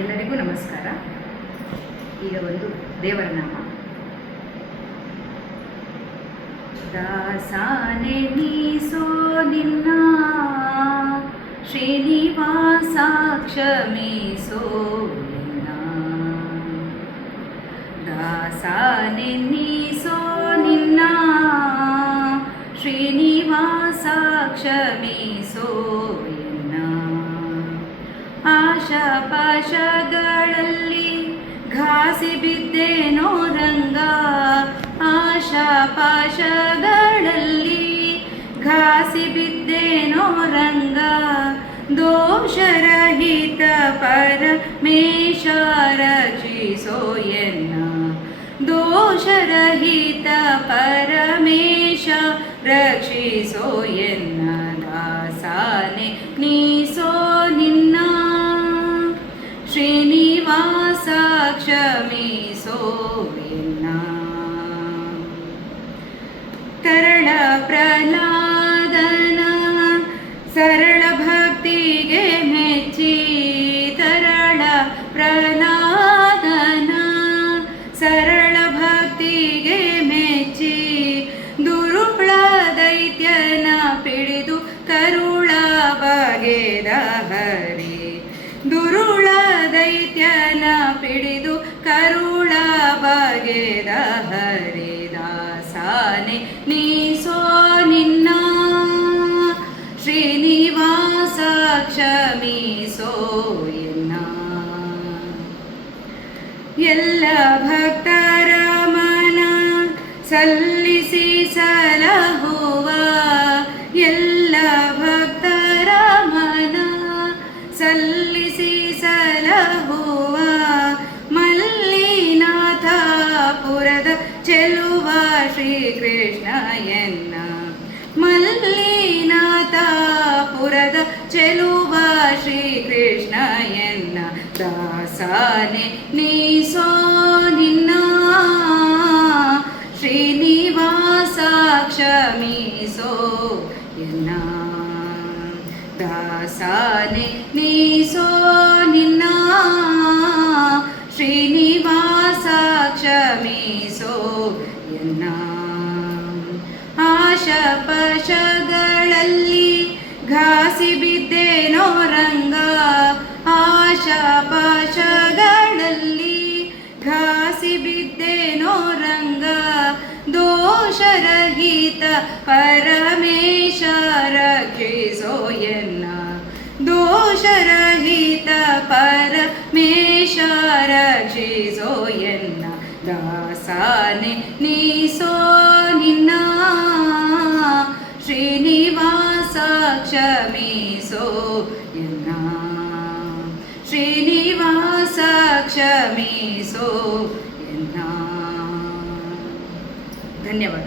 ಎಲ್ಲರಿಗೂ ನಮಸ್ಕಾರ. ಈಗ ಒಂದು ದೇವರ ನಾಮ. ದಾಸಾನೆ ನೀಸೋ ನಿನ್ನ ಶ್ರೀನಿವಾಸ ಕ್ಷಮಿಸೋ ನಿನ್ನ. ದಾಸಾನೆ ನೀಸೋ ನಿನ್ನ ಶ್ರೀನಿವಾಸ ಕ್ಷಮಿಸೋ ನಿನ್ನ. ಆಶಾಪಾಶಗಳಲ್ಲಿ ಘಾಸಿ ಬಿದ್ದೇನೋ ರಂಗ, ಆಶಾಪಾಶಗಳಲ್ಲಿ ಘಾಸಿ ಬಿದ್ದೇನೋ ರಂಗ. ದೋಷರಹಿತ ಪರಮೇಶ ರಕ್ಷಿಸೋ ಎನ್ನ. ದೋಷರಹಿತ ಪರಮೇಶ ರಕ್ಷಿಸೋ ಎನ್ನ. ದಾಸಾನೆ ನೀಸೋ ನಿನ್ನ ಶ್ರೀನಿವಾಸ ಕ್ಷಮಿಸೋ ಎನ್ನ. ತರಳ ಪ್ರಹ್ಲಾದನ ಸರಳ ಭಕ್ತಿಗೆ ಮೆಚ್ಚಿ, ತರಳ ಪ್ರಹ್ಲಾದನ ಸರಳ ಭಕ್ತಿಗೆ ಮೆಚ್ಚಿ, ದುರುಳ ದೈತ್ಯನ ಪಿಡಿದು ಕರುಳ ಬಗೆದ ಹರಿ. ದುರುಳ ದೈತ್ಯನ ಪಿಡಿದು ಕರುಳ ಬಗೆದ ಹರಿದಾಸನೆ ನೀಸೋ ನಿನ್ನ ಶ್ರೀನಿವಾಸ ಕ್ಷಮಿಸೋ ಎನ್ನ. ಎಲ್ಲ ಭಕ್ತರ ಮನ ಸಲ್ಲಿಸಿ ಸಲಹುವ, ಎಲ್ಲ ಭಕ್ತರ ಮನ ಸಲ್ಲಿಸಿ ಸಲಹುವ ಮಲ್ಲಿನಾಥಪುರದ ಚೆಲುವ ಶ್ರೀಕೃಷ್ಣ ಎನ್ನ. ಮಲ್ಲಿನಾಥಪುರದ ಚೆಲುವ ಶ್ರೀಕೃಷ್ಣ ಎನ್ನ. ದಾಸನೆ ನೀಸೋ ನಿನ್ನ ಶ್ರೀನಿವಾಸ ಕ್ಷಮಿಸೋ ಎನ್ನ. ದಾಸನೆ ನೀಸೋ ನಿನ್ನ ಶ್ರೀನಿವಾಸ ಕ್ಷಮಿಸೋ ಎನ್ನ. ಆಶಾಪಾಶಗಳಲ್ಲಿ ಘಾಸಿ ಬಿದ್ದೇನೋ ರಂಗ, ಆಶಾಪಾಶಗಳಲ್ಲಿ ಘಾಸಿ ಬಿದ್ದೇನೋ ರಂಗ. ದೋಷರಹಿತ ಪರಮೇಶ ರಕ್ಷಿಸೋ ಎನ್ನ. ದೋಷರಹಿತ ಪರಮೇಶ ರಕ್ಷಿಸೋ ಎನ್ನ. ದಾಸನೆ ನೀಸೋ ನಿನ್ನ ಶ್ರೀನಿವಾಸ ಕ್ಷಮಿಸೋ ಎನ್ನ. ಶ್ರೀನಿವಾಸ ಕ್ಷಮಿಸೋ ಎನ್ನ. ಧನ್ಯವಾದ.